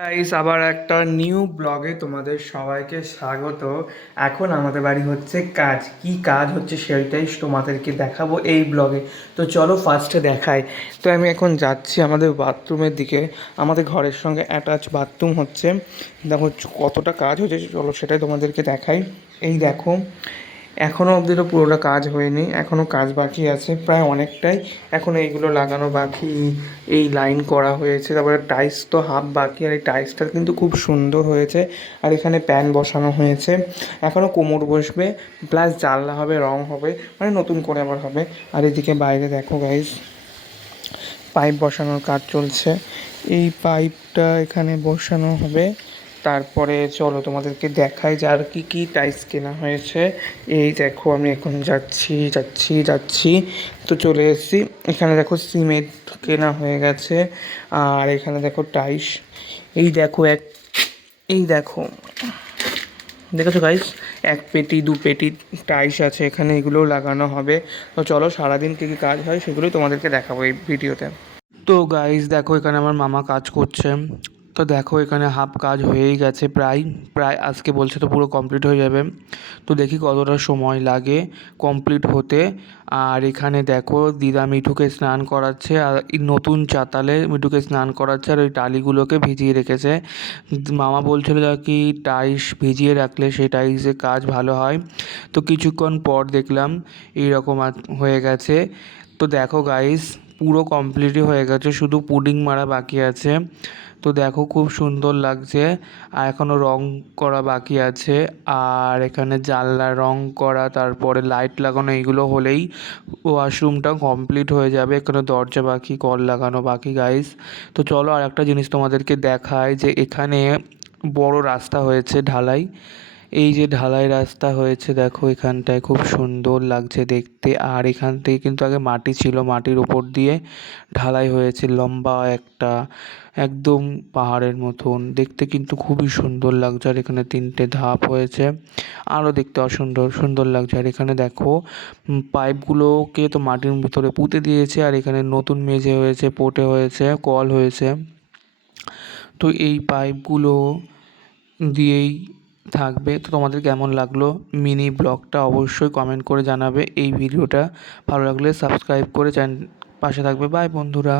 Guys, আবার একটা new ব্লগে তোমাদের সবাইকে স্বাগত। এখন আমাদের বাড়ি হচ্ছে কাজ, কি কাজ হচ্ছে সেটাই তোমাদেরকে দেখাবো এই ব্লগে। তো চলো ফার্স্টে দেখাই। তো আমি এখন যাচ্ছি আমাদের বাথরুমের দিকে। আমাদের ঘরের সঙ্গে অ্যাটাচ বাথরুম হচ্ছে। দেখো কতটা কাজ হচ্ছে, চলো সেটাই তোমাদেরকে দেখাই। এই দেখো, এখনও অবধি তো পুরোটা কাজ হয়নি, এখনও কাজ বাকি আছে প্রায় অনেকটাই। এখনও এইগুলো লাগানো বাকি, এই লাইন করা হয়েছে, তারপরে টাইলস তো হাফ বাকি। আর এই টাইলসটা কিন্তু খুব সুন্দর হয়েছে। আর এখানে প্যান বসানো হয়েছে, এখনও কোমর বসবে, প্লাস জানলা হবে, রং হবে, মানে নতুন করে আবার হবে। আর এদিকে বাইরে দেখো গাইস, পাইপ বসানোর কাজ চলছে। এই পাইপটা এখানে বসানো হবে। তারপরে চলো তোমাদেরকে দেখাই যে আর কী কী টাইলস কেনা হয়েছে। এই দেখো, আমি এখন যাচ্ছি। তো চলে এসেছি। এখানে দেখো সিমেন্ট কেনা হয়ে গেছে। আর এখানে দেখো টাইলস। এই দেখো এই দেখো, দেখেছো গাইস, এক পেটি দু পেটি টাইলস আছে এখানে, এগুলোও লাগানো হবে। তো চলো সারাদিন কী কী কাজ হয় সেগুলোই তোমাদেরকে দেখাবো এই ভিডিওতে। তো গাইস দেখো, এখানে আমার মামা কাজ করছে। তো দেখো এখানে হাফ কাজ হয়েই গেছে, প্রায় প্রায় আজকে বলছে তো পুরো কমপ্লিট হয়ে যাবে। তো দেখি কতটা সময় লাগে কমপ্লিট হতে। আর এখানে দেখো দিদা মিঠুকে স্নান করাচ্ছে, আর এই নতুন চাতালে মিঠুকে স্নান করাচ্ছে, আর ওই টালিগুলোকে ভিজিয়ে রেখেছে। মামা বলছিল কি টাইলস ভিজিয়ে রাখলে সেই টাইলসের কাজ ভালো হয়। তো কিছুক্ষণ পর দেখলাম এইরকম হয়ে গেছে। তো দেখো গাইস, পুরো কমপ্লিটই হয়ে গেছে, শুধু পুডিং মারা বাকি আছে। তো দেখো খুব সুন্দর লাগছে। আর এখনও রং করা বাকি আছে। আর এখানে জানলা রং করা, তারপরে লাইট লাগানো, এইগুলো হলেই ওয়াশরুমটা কমপ্লিট হয়ে যাবে। এখানে দরজা বাকি, কল লাগানো বাকি গাইস। তো চলো আর একটা জিনিস তোমাদেরকে দেখায়, যে এখানে বড় রাস্তা হয়েছে ঢালাই। এই যে ঢালাই রাস্তা হয়েছে দেখো, এখানটায় খুব সুন্দর লাগছে দেখতে। আর এখান থেকে কিন্তু আগে মাটি ছিল, মাটির উপর দিয়ে ঢালাই হয়েছে লম্বা একটা, একদম পাহাড়ের মতন দেখতে, কিন্তু খুবই সুন্দর লাগছে। আর এখানে 3টে ধাপ হয়েছে, আরও দেখতে সুন্দর লাগছে। আর এখানে দেখো পাইপগুলোকে তো মাটির ভিতরে পুঁতে দিয়েছে। আর এখানে নতুন মেঝে হয়েছে, পোটে হয়েছে, কল হয়েছে। তো এই পাইপগুলো দিয়েই থাকবে। তো তোমাদের কেমন লাগলো মিনি ব্লগটা অবশ্যই কমেন্ট করে জানাবে। এই ভিডিওটা ভালো লাগলে সাবস্ক্রাইব করে পাশে থাকবে। বাই বন্ধুরা।